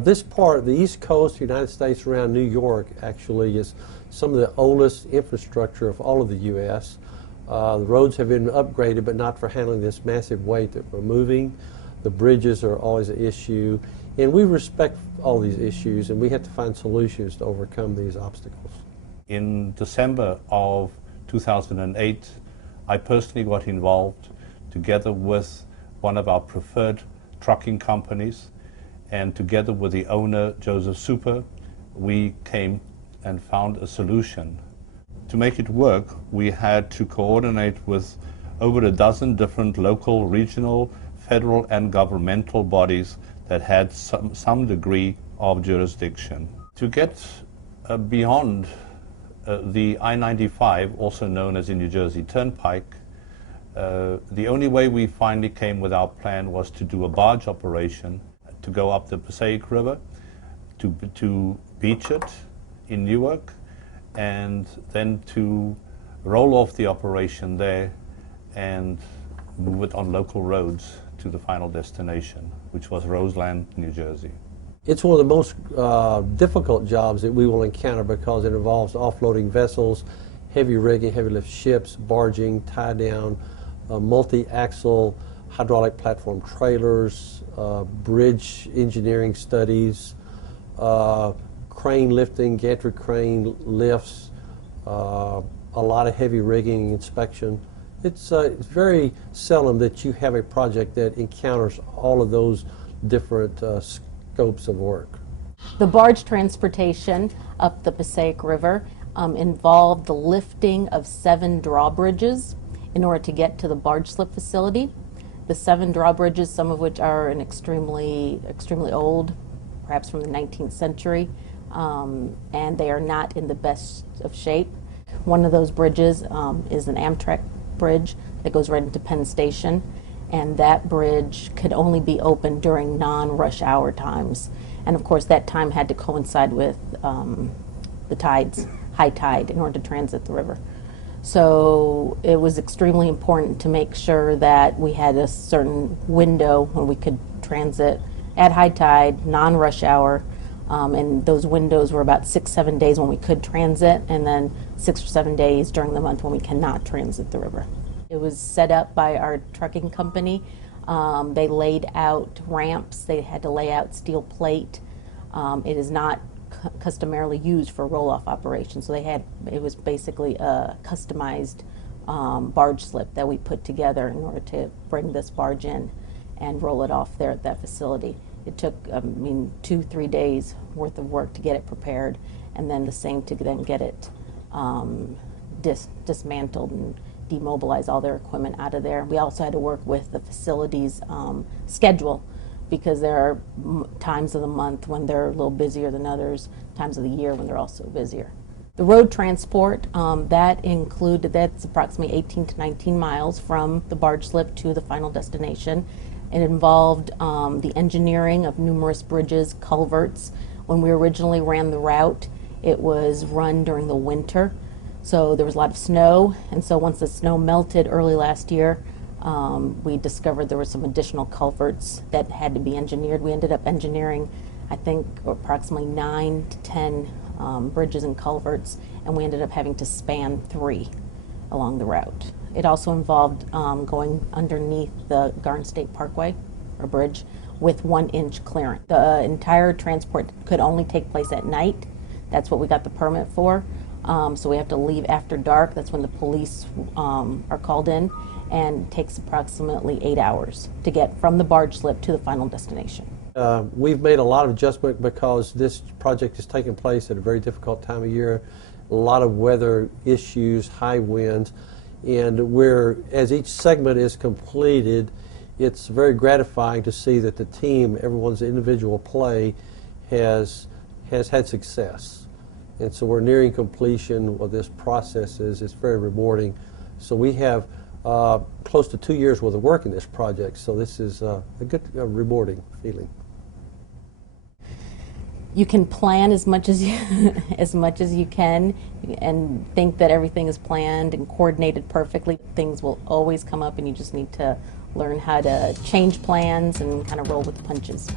This part, the East Coast of the United States around New York, actually is some of the oldest infrastructure of all of the U.S. The roads have been upgraded, but not for handling this massive weight that we're moving. The bridges are always an issue, and we respect all these issues, and we have to find solutions to overcome these obstacles. In December of 2008, I personally got involved together with one of our preferred trucking companies, and together with the owner, Joseph Super, we came and found a solution. To make it work, we had to coordinate with over a dozen different local, regional, federal, and governmental bodies that had some degree of jurisdiction. To get beyond the I-95, also known as the New Jersey Turnpike, the only way we finally came with our plan was to do a barge operation, to go up the Passaic River, to beach it in Newark, and then to roll off the operation there and move it on local roads to the final destination, which was Roseland, New Jersey. It's one of the most difficult jobs that we will encounter because it involves offloading vessels, heavy rigging, heavy lift ships, barging, tie down, multi-axle hydraulic platform trailers, bridge engineering studies, crane lifting, gantry crane lifts, a lot of heavy rigging inspection. It's very seldom that you have a project that encounters all of those different scopes of work. The barge transportation up the Passaic River involved the lifting of 7 drawbridges in order to get to the barge slip facility. The 7 drawbridges, some of which are extremely old, perhaps from the 19th century, and they are not in the best of shape. One of those bridges is an Amtrak bridge that goes right into Penn Station, and that bridge could only be opened during non-rush hour times. And of course that time had to coincide with the tides, high tide, in order to transit the river. So it was extremely important to make sure that we had a certain window when we could transit at high tide, non-rush hour, and those windows were about 6-7 days when we could transit, and then 6 or 7 days during the month when we cannot transit the river. It was set up by our trucking company. They laid out ramps. They had to lay out steel plate. It is not customarily used for roll-off operations, so it was basically a customized barge slip that we put together in order to bring this barge in and roll it off there at that facility. It took, 2-3 days worth of work to get it prepared, and then the same to then get it dismantled and demobilize all their equipment out of there. We also had to work with the facility's schedule, because there are times of the month when they're a little busier than others, times of the year when they're also busier. The road transport, that's approximately 18 to 19 miles from the barge slip to the final destination. It involved the engineering of numerous bridges, culverts. When we originally ran the route, it was run during the winter, so there was a lot of snow, and so once the snow melted early last year, we discovered there were some additional culverts that had to be engineered. We ended up engineering, I think, approximately 9 to 10 bridges and culverts, and we ended up having to span 3 along the route. It also involved going underneath the Garden State Parkway, or bridge, with 1-inch clearance. The entire transport could only take place at night. That's what we got the permit for. So we have to leave after dark. That's when the police are called in, and it takes approximately 8 hours to get from the barge slip to the final destination. We've made a lot of adjustment because this project is taking place at a very difficult time of year, a lot of weather issues, high winds, and as each segment is completed, it's very gratifying to see that the team, everyone's individual play, has had success. And so we're nearing completion of this process. It's very rewarding. So we have close to 2 years worth of work in this project, so this is a good, rewarding feeling. You can plan as much as you can, and think that everything is planned and coordinated perfectly. Things will always come up, and you just need to learn how to change plans and kind of roll with the punches.